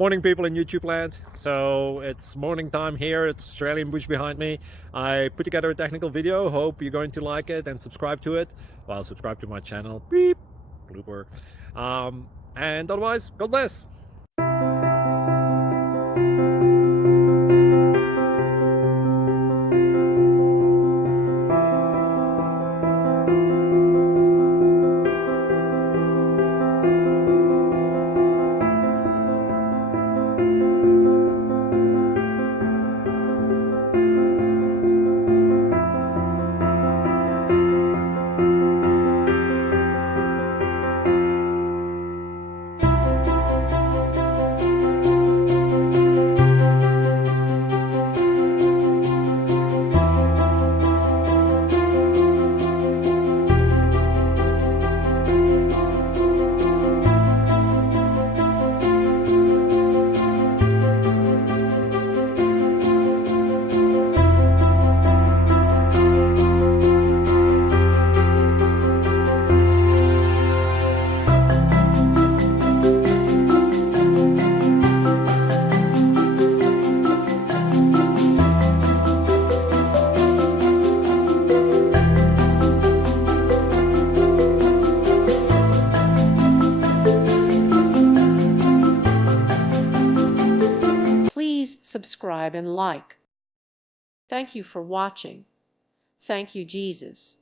Morning, people in YouTube land. So it's morning time here. It's Australian bush behind me. I put together a technical video. Hope you're going to like it and subscribe to it. Well, subscribe to my channel. Beep. Blooper. And otherwise, God bless. Please subscribe and like. Thank you for watching. Thank you, Jesus.